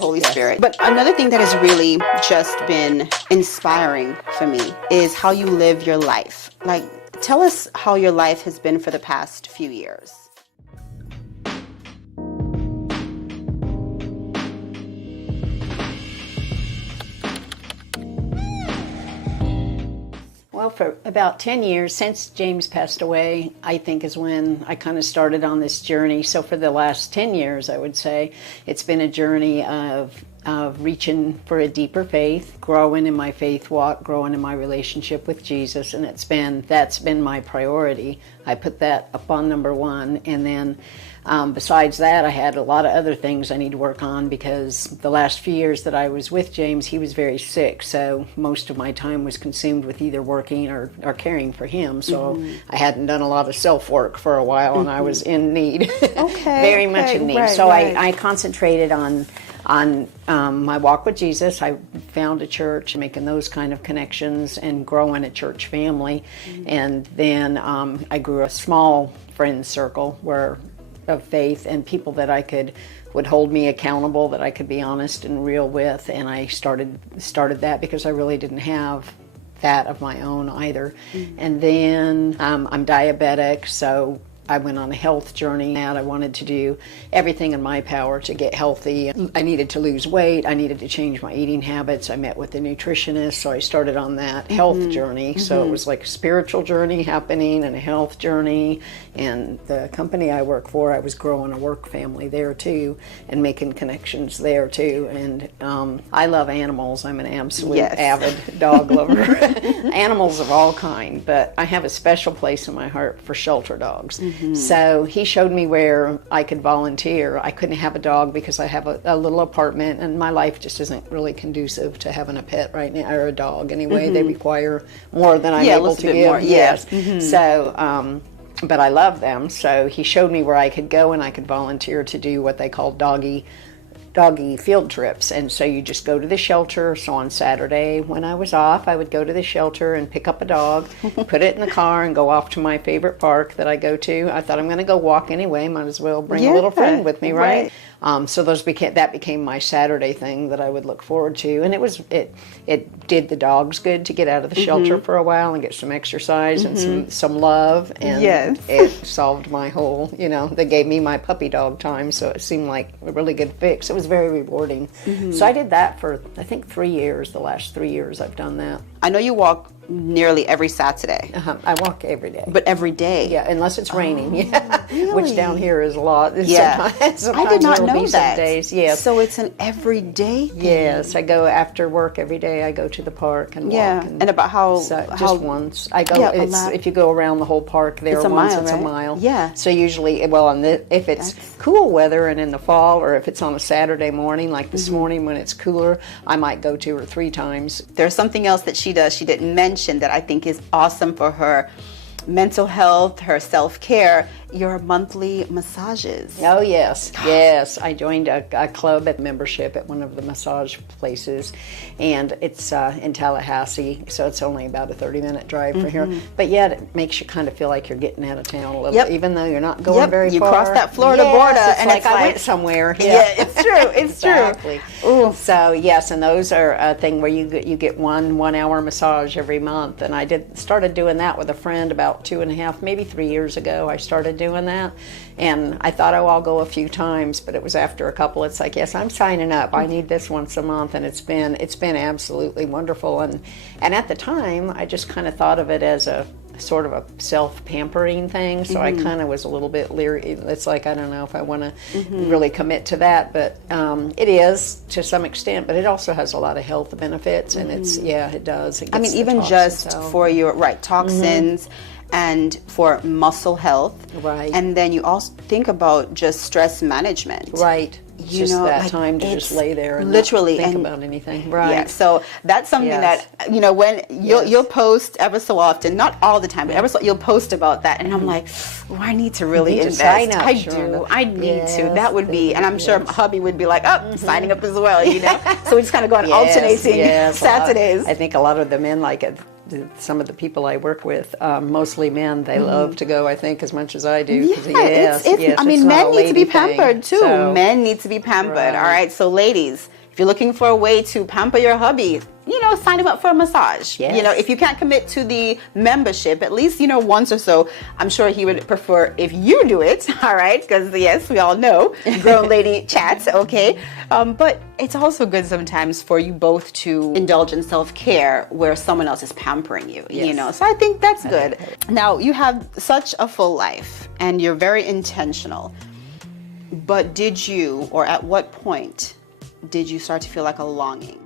go, Holy Spirit. But another thing that has really just been inspiring for me is how you live your life. Like, tell us how your life has been for the past few years. Well, for about 10 years, since James passed away, I think is when I kind of started on this journey. So for the last 10 years, I would say, it's been a journey of reaching for a deeper faith, growing in my faith walk, growing in my relationship with Jesus, and that's been my priority. I put that up on number one, and then besides that, I had a lot of other things I need to work on, because the last few years that I was with James, he was very sick, so most of my time was consumed with either working or caring for him, so I hadn't done a lot of self-work for a while, and I was in need, very much in need. So I concentrated on my walk with Jesus. I found a church, making those kind of connections and growing a church family. And then I grew a small friend circle of faith and people that would hold me accountable, that I could be honest and real with. And I started that because I really didn't have that of my own either. And then I'm diabetic, so I went on a health journey, and I wanted to do everything in my power to get healthy. I needed to lose weight. I needed to change my eating habits. I met with a nutritionist, so I started on that health journey. So it was like a spiritual journey happening and a health journey. And the company I work for, I was growing a work family there too and making connections there too. And I love animals. I'm an absolute avid dog lover. Animals of all kind, but I have a special place in my heart for shelter dogs. So he showed me where I could volunteer. I couldn't have a dog because I have a little apartment, and my life just isn't really conducive to having a pet right now, or a dog anyway. They require more than I'm able to give. Yes. So, but I love them. So he showed me where I could go, and I could volunteer to do what they call doggy field trips. And so you just go to the shelter. So on Saturday when I was off, I would go to the shelter and pick up a dog, put it in the car, and go off to my favorite park that I go to. I thought, I'm going to go walk anyway, might as well bring a little friend with me, right? So that became my Saturday thing that I would look forward to, and it did the dogs good to get out of the shelter for a while and get some exercise and some love, and it solved my whole, they gave me my puppy dog time, so it seemed like a really good fix. It was very rewarding. So I did that for, I think, 3 years. The last 3 years I've done that. I know you walk nearly every Saturday. I walk every day. But every day? Yeah, unless it's raining. Really? Which down here is a lot. Sometimes I did not know that. Some days. Yes. So it's an everyday thing? Yes, I go after work every day. I go to the park and walk. And about how just once. I go. If you go around the whole park there, it's a mile. Yeah. So usually, if it's cool weather and in the fall, or if it's on a Saturday morning, like this morning when it's cooler, I might go 2 or 3 times. There's something else that she does. She didn't mention that I think is awesome for her mental health, her self-care, your monthly massages. Oh, yes. Yes. I joined a club membership at one of the massage places, and it's in Tallahassee, so it's only about a 30-minute drive from here. But yet it makes you kind of feel like you're getting out of town a little bit, even though you're not going very far. You cross that Florida border, and it's like I went somewhere. Yeah, it's true. It's exactly. True. So, yes, and those are a thing where you get one hour massage every month, and I started doing that with a friend about 2.5, maybe 3 years ago. I started doing that, and I thought, I'll go a few times, but it was after a couple. It's like, yes, I'm signing up. I need this once a month, and it's been absolutely wonderful. And at the time, I just kind of thought of it as a sort of a self-pampering thing, so I kind of was a little bit leery. It's like, I don't know if I want to really commit to that, but it is to some extent, but it also has a lot of health benefits, and it does. It gets even just for your toxins, and for muscle health. Right. And then you also think about just stress management. Right. Just that time to just lay there and literally not think about anything. Right. Yeah. So that's something that, when you'll post ever so often, not all the time, but ever so you'll post about that. And I'm like, I need to really invest. Sign up, I do. I need to. That would be, and I'm sure hubby would be like, signing up as well, So we just kind of go on alternating Saturdays. I think a lot of the men like it. some of the people I work with, mostly men, they love to go, I think, as much as I do. Yeah, I mean, it's not men a need to be lady thing, pampered too. so- Men need to be pampered. Right. All right. So, ladies, if you're looking for a way to pamper your hubby, sign him up for a massage. Yes. If you can't commit to the membership, at least, once or so, I'm sure he would prefer if you do it. All right. Because, yes, we all know grown lady chats. Okay. But it's also good sometimes for you both to indulge in self-care where someone else is pampering you, Yes. So I think that's good. Now, you have such a full life and you're very intentional. But did you, or at what point did you start to feel like a longing